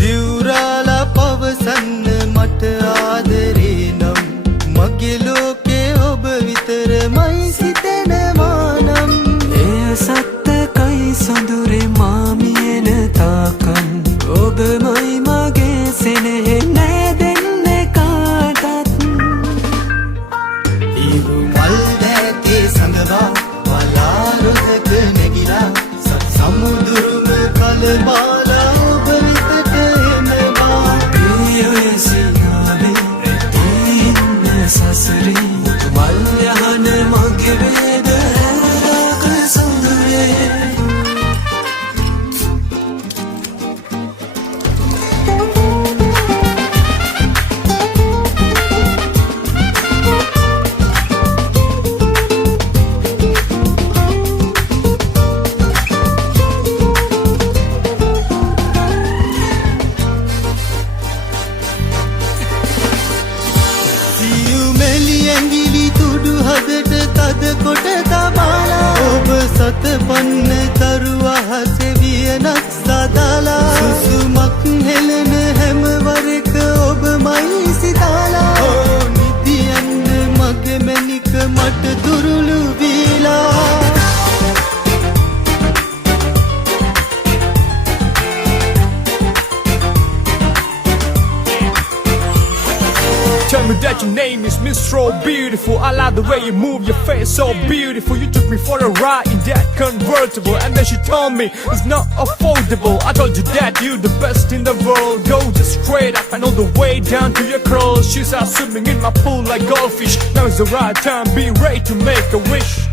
දිවුරාලා පවසන්න මට ආදරේ නම් මගේ ලෝකේ ඔබ විතරමයි සිතෙනවා නම් එය සත්තකයි සොඳුරේ මාමියන තාකන් ඔබමයි මගේ සෙනෙහෙ නෑදෙන්නේ කාටත් ඉරු මල් දැතේ සඳවා වලාරොතක නැගිලා සමුදුරුම කලබාලා ඔබ විතට එනවා ප්‍රියය සිනාවේ රැඳෙන්න සසරේ මුතුමල් යහන මගේ වේදනාක සොඳුරේ ඇඟිලි තුඩු හදට තද කොට තබාලා ඔබ සත පන්න තරු අහසේ වියනක් සදාලා සුසුමක් හෙලන හැම වරක ඔබමයි සිතාලා නිදියන්න මගේ මැනික මට දුරුළු වීලා Tell me that your name is Miss So Beautiful. I like the way you move your face, so beautiful. You took me for a ride in that convertible, and then she told me it's not affordable. I told you that you're the best in the world. Go just straight up and all the way down to your curls. She's out swimming in my pool like goldfish. Now is the right time, be ready to make a wish.